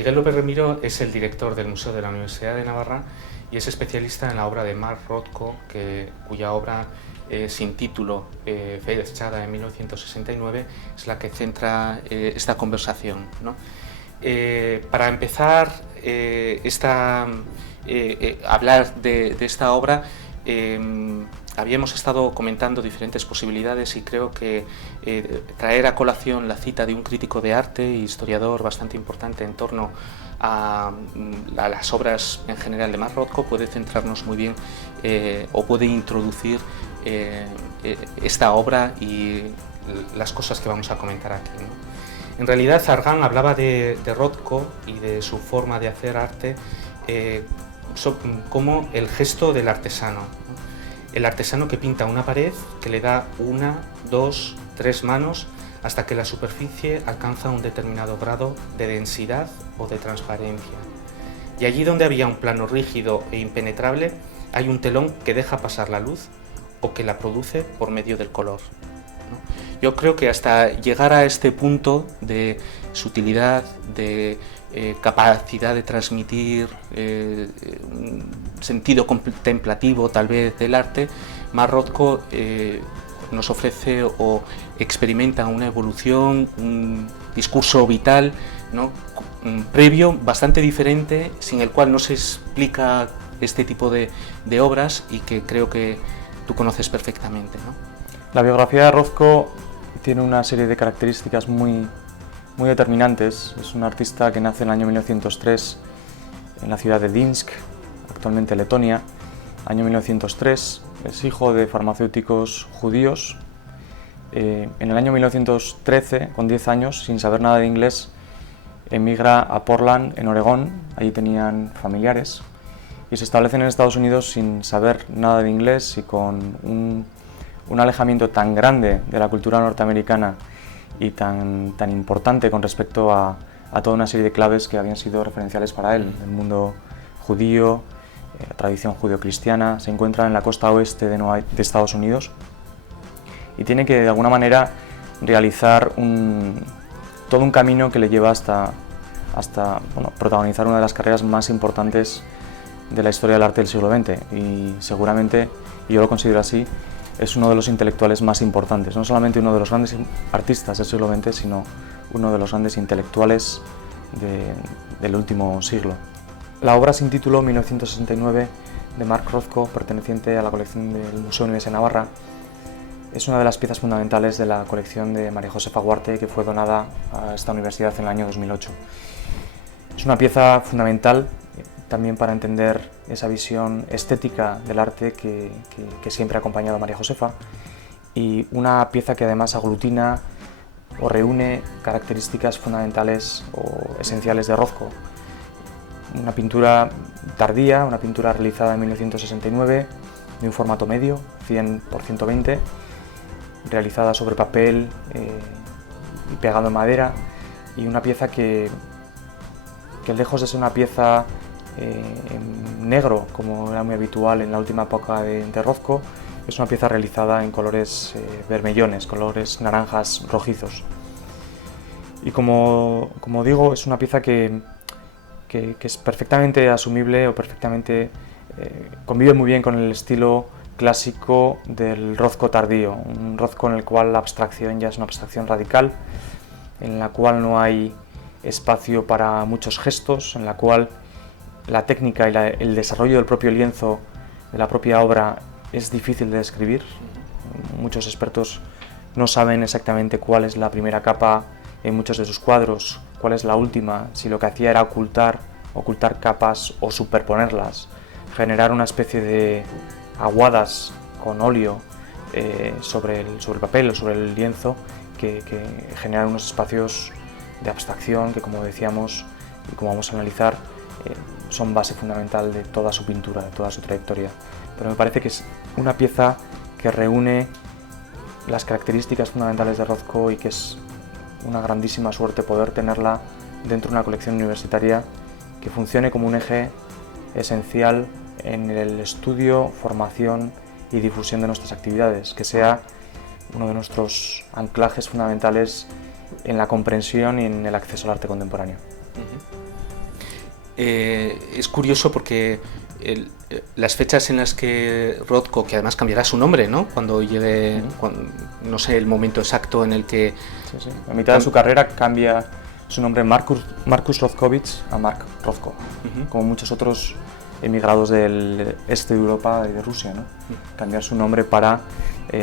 Miguel López Remiro es el director del Museo de la Universidad de Navarra y es especialista en la obra de Mark Rothko, cuya obra sin título, fechada en 1969, es la que centra esta conversación, ¿no? Para empezar hablar de esta obra, habíamos estado comentando diferentes posibilidades y creo que traer a colación la cita de un crítico de arte e historiador bastante importante en torno a las obras en general de Mark Rothko puede centrarnos muy bien o puede introducir esta obra y las cosas que vamos a comentar aquí, ¿no? En realidad Argan hablaba de Rothko y de su forma de hacer arte como el gesto del artesano, ¿no? El artesano que pinta una pared, que le da 1, 2, 3 manos hasta que la superficie alcanza un determinado grado de densidad o de transparencia. Y allí donde había un plano rígido e impenetrable, hay un telón que deja pasar la luz o que la produce por medio del color, ¿no? Yo creo que hasta llegar a este punto de sutilidad, de capacidad de transmitir un sentido contemplativo tal vez del arte, Mark Rothko nos ofrece o experimenta una evolución, un discurso vital, ¿no?, previo, bastante diferente, sin el cual no se explica este tipo de obras y que creo que tú conoces perfectamente, ¿no? La biografía de Rothko tiene una serie de características muy determinantes. Es un artista que nace en el año 1903 en la ciudad de Dinsk, actualmente Letonia, año 1903. Es hijo de farmacéuticos judíos. En el año 1913, con 10 años, sin saber nada de inglés, emigra a Portland, en Oregón. Allí tenían familiares y se establecen en Estados Unidos sin saber nada de inglés y con un alejamiento tan grande de la cultura norteamericana y tan importante con respecto a toda una serie de claves que habían sido referenciales para él. El mundo judío, la tradición judeocristiana. Se encuentra en la costa oeste de Estados Unidos y tiene que de alguna manera realizar todo un camino que le lleva hasta protagonizar una de las carreras más importantes de la historia del arte del siglo XX y seguramente, y yo lo considero así, es uno de los intelectuales más importantes, no solamente uno de los grandes artistas del siglo XX, sino uno de los grandes intelectuales del último siglo. La obra sin título, 1969, de Mark Rothko, perteneciente a la colección del Museo de la Universidad de Navarra, es una de las piezas fundamentales de la colección de María Josefa Huarte, que fue donada a esta universidad en el año 2008. Es una pieza fundamental también para entender esa visión estética del arte que siempre ha acompañado a María Josefa, y una pieza que además aglutina o reúne características fundamentales o esenciales de Rothko. Una pintura tardía, una pintura realizada en 1969, de un formato medio, 100 por 120, realizada sobre papel y pegado en madera, y una pieza que lejos de ser una pieza en negro, como era muy habitual en la última época de Rothko, es una pieza realizada en colores vermellones, colores naranjas rojizos. Y como digo, es una pieza que es perfectamente asumible o perfectamente convive muy bien con el estilo clásico del Rothko tardío, un Rothko en el cual la abstracción ya es una abstracción radical, en la cual no hay espacio para muchos gestos, en la cual la técnica y el desarrollo del propio lienzo, de la propia obra, es difícil de describir. Muchos expertos no saben exactamente cuál es la primera capa en muchos de sus cuadros, cuál es la última, si lo que hacía era ocultar capas o superponerlas, generar una especie de aguadas con óleo sobre el papel o sobre el lienzo que generan unos espacios de abstracción que, como decíamos y como vamos a analizar, son base fundamental de toda su pintura, de toda su trayectoria. Pero me parece que es una pieza que reúne las características fundamentales de Rothko y que es una grandísima suerte poder tenerla dentro de una colección universitaria que funcione como un eje esencial en el estudio, formación y difusión de nuestras actividades, que sea uno de nuestros anclajes fundamentales en la comprensión y en el acceso al arte contemporáneo. Es curioso porque las fechas en las que Rothko, que además cambiará su nombre, ¿no? Cuando llegue, no sé el momento exacto en el que... Sí. A mitad de su carrera cambia su nombre Marcus Rothkowicz a Mark Rothko, como muchos otros emigrados del este de Europa y de Rusia, ¿no? Cambiar su nombre para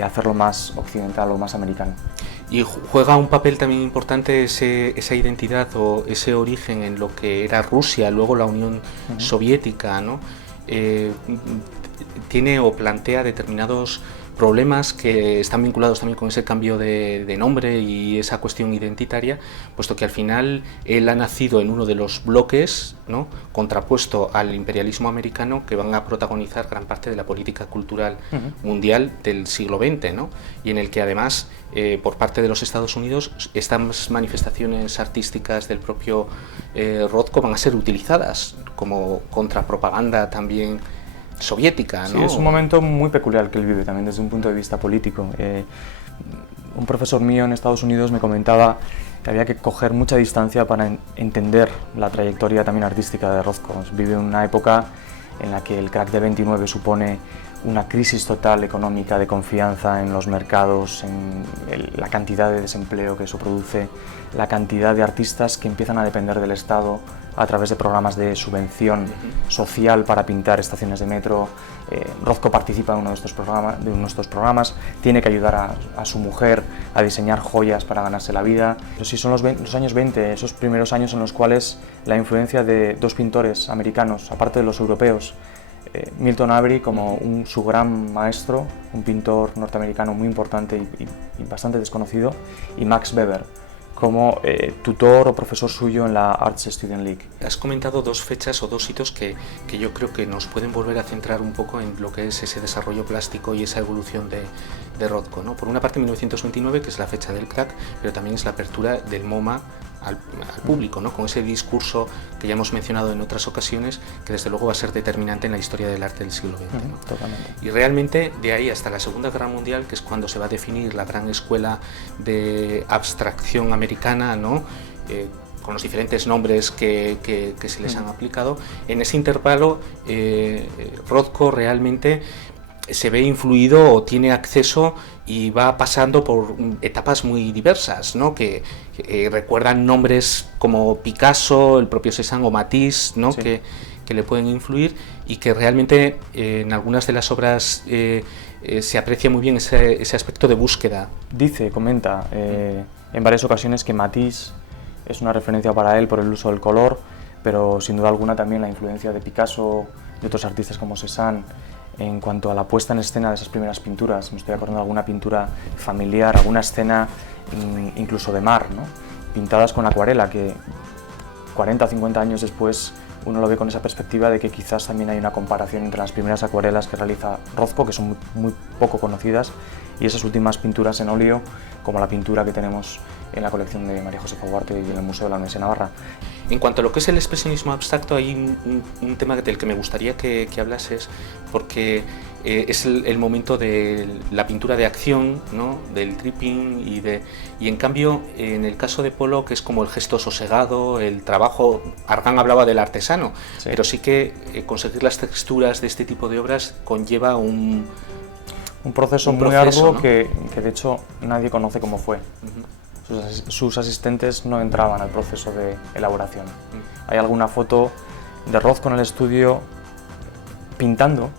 hacerlo más occidental o más americano. Y juega un papel también importante esa identidad o ese origen en lo que era Rusia, luego la Unión Soviética, ¿no? Tiene o plantea determinados problemas que están vinculados también con ese cambio de nombre y esa cuestión identitaria, puesto que al final él ha nacido en uno de los bloques, ¿no?, contrapuesto al imperialismo americano, que van a protagonizar gran parte de la política cultural mundial del siglo XX, ¿no?, y en el que además por parte de los Estados Unidos estas manifestaciones artísticas del propio Rothko van a ser utilizadas como contrapropaganda también soviética, ¿no? Sí, es un momento muy peculiar que él vive también desde un punto de vista político. Un profesor mío en Estados Unidos me comentaba que había que coger mucha distancia para entender la trayectoria también artística de Rothko. Vive una época en la que el crack de 29 supone una crisis total económica, de confianza en los mercados, en la cantidad de desempleo que eso produce, la cantidad de artistas que empiezan a depender del Estado a través de programas de subvención social para pintar estaciones de metro. Rothko participa en uno de estos programas, tiene que ayudar a su mujer a diseñar joyas para ganarse la vida. Pero sí, son los años 20, esos primeros años en los cuales la influencia de dos pintores americanos, aparte de los europeos, Milton Avery como su gran maestro, un pintor norteamericano muy importante y bastante desconocido, y Max Weber como tutor o profesor suyo en la Arts Student League. Has comentado dos fechas o dos hitos que yo creo que nos pueden volver a centrar un poco en lo que es ese desarrollo plástico y esa evolución de Rothko, ¿no? Por una parte 1929, que es la fecha del crack, pero también es la apertura del MoMA al público, ¿no?, con ese discurso que ya hemos mencionado en otras ocasiones, que desde luego va a ser determinante en la historia del arte del siglo XX, ¿no? Totalmente. Y realmente de ahí hasta la Segunda Guerra Mundial, que es cuando se va a definir la gran escuela de abstracción americana, ¿no?, con los diferentes nombres que se les han aplicado, en ese intervalo Rothko realmente se ve influido o tiene acceso y va pasando por etapas muy diversas, ¿no?, que recuerdan nombres como Picasso, el propio Cézanne o Matisse, ¿no?, sí, que le pueden influir, y que realmente en algunas de las obras se aprecia muy bien ese aspecto de búsqueda. Comenta en varias ocasiones que Matisse es una referencia para él por el uso del color, pero sin duda alguna también la influencia de Picasso y otros artistas como Cézanne en cuanto a la puesta en escena de esas primeras pinturas. Me estoy acordando de alguna pintura familiar, alguna escena incluso de mar, ¿no?, pintadas con acuarela, que 40 o 50 años después uno lo ve con esa perspectiva de que quizás también hay una comparación entre las primeras acuarelas que realiza Rothko, que son muy poco conocidas, y esas últimas pinturas en óleo, como la pintura que tenemos en la colección de María Josefa Huarte y en el Museo de la Universidad de Navarra. En cuanto a lo que es el expresionismo abstracto, hay un tema del que me gustaría que hablases, porque es el momento de la pintura de acción, ¿no?, del tripping, y en cambio en el caso de Pollock es como el gesto sosegado, el trabajo. Argan hablaba del artesano, sí, pero sí que conseguir las texturas de este tipo de obras conlleva un proceso muy arduo, ¿no?, que de hecho nadie conoce cómo fue. Sus asistentes no entraban al proceso de elaboración. Hay alguna foto de Rothko en el estudio pintando,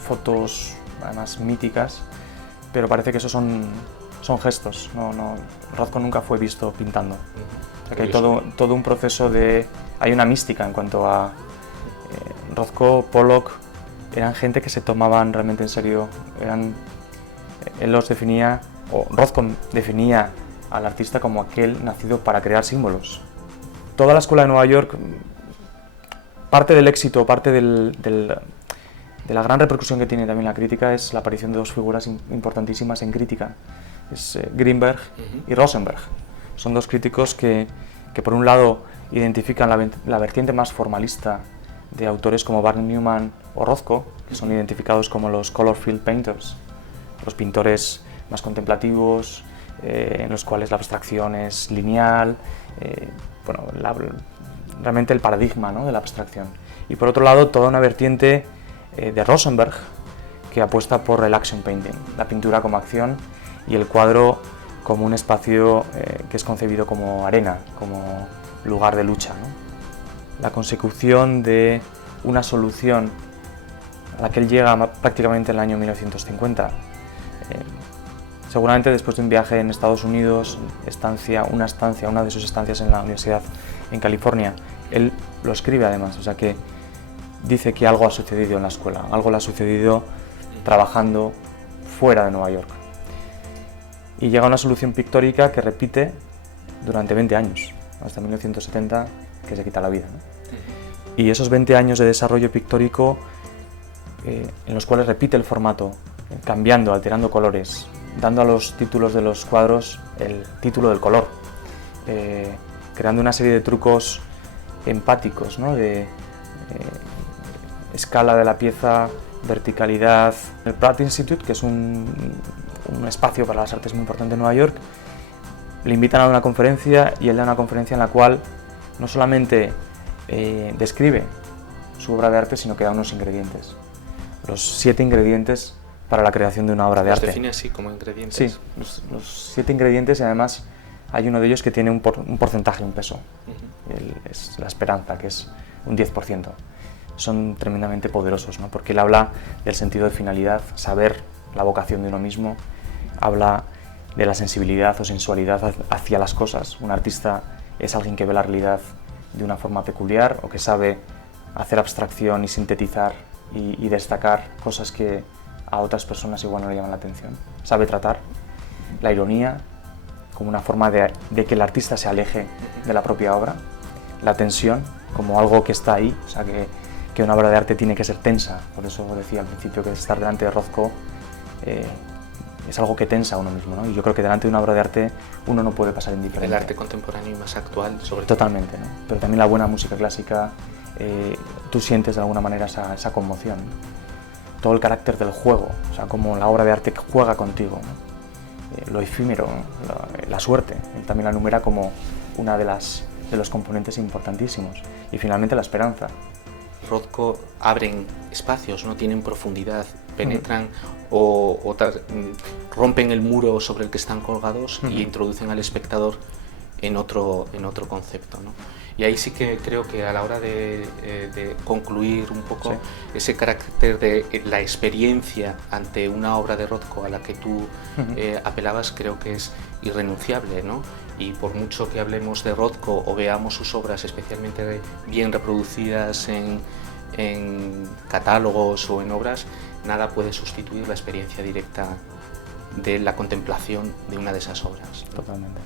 fotos además míticas, pero parece que esos son gestos. Rothko nunca fue visto pintando. O sea que hay todo un proceso hay una mística en cuanto a Rothko, Pollock. Eran gente que se tomaban realmente en serio. Él los definía, o Rothko definía al artista como aquel nacido para crear símbolos. Toda la escuela de Nueva York, parte del éxito, parte de la gran repercusión que tiene también la crítica, es la aparición de dos figuras importantísimas en crítica. Es Greenberg y Rosenberg. Son dos críticos que por un lado identifican la vertiente más formalista de autores como Barney Newman o Rothko, que son identificados como los color field painters, los pintores más contemplativos, en los cuales la abstracción es lineal, realmente el paradigma, ¿no?, de la abstracción. Y por otro lado, toda una vertiente de Rosenberg, que apuesta por el action painting, la pintura como acción y el cuadro como un espacio que es concebido como arena, como lugar de lucha, ¿no? La consecución de una solución a la que él llega prácticamente en el año 1950. Seguramente después de un viaje en Estados Unidos, una de sus estancias en la universidad en California, él lo escribe además, o sea que dice que algo ha sucedido en la escuela, algo le ha sucedido trabajando fuera de Nueva York. Y llega a una solución pictórica que repite durante 20 años, hasta 1970, que se quita la vida, ¿no? Y esos 20 años de desarrollo pictórico en los cuales repite el formato, cambiando, alterando colores, dando a los títulos de los cuadros el título del color, creando una serie de trucos empáticos, ¿no?, de escala de la pieza, verticalidad. El Pratt Institute, que es un espacio para las artes muy importante en Nueva York, le invitan a una conferencia y él da una conferencia en la cual no solamente describe su obra de arte, sino que da unos ingredientes. Los 7 ingredientes para la creación de una obra de arte. ¿Los define así como ingredientes? Sí, los 7 ingredientes, y además hay uno de ellos que tiene un porcentaje, un peso. Es la esperanza, que es un 10%. Son tremendamente poderosos, ¿no?, porque él habla del sentido de finalidad, saber la vocación de uno mismo, habla de la sensibilidad o sensualidad hacia las cosas. Un artista es alguien que ve la realidad de una forma peculiar o que sabe hacer abstracción y sintetizar y destacar cosas que a otras personas igual no le llaman la atención. Sabe tratar la ironía como una forma de que el artista se aleje de la propia obra, la tensión como algo que está ahí, o sea que una obra de arte tiene que ser tensa. Por eso decía al principio que estar delante de Rothko es algo que tensa a uno mismo, ¿no? Y yo creo que delante de una obra de arte uno no puede pasar indiferente. El arte contemporáneo y más actual, sobre todo. Totalmente, ¿no? Pero también la buena música clásica, tú sientes de alguna manera esa conmoción, ¿no? Todo el carácter del juego, o sea, como la obra de arte juega contigo, ¿no? Lo efímero, ¿no?, la suerte, él también la numera como una de los componentes importantísimos. Y finalmente la esperanza. Rothko abren espacios, no tienen profundidad, penetran o rompen el muro sobre el que están colgados y introducen al espectador en otro concepto, ¿no? Y ahí sí que creo que a la hora de concluir un poco ese carácter de la experiencia ante una obra de Rothko a la que tú apelabas, creo que es irrenunciable, ¿no? Y por mucho que hablemos de Rothko o veamos sus obras especialmente bien reproducidas en catálogos o en obras, nada puede sustituir la experiencia directa de la contemplación de una de esas obras, ¿no? Totalmente.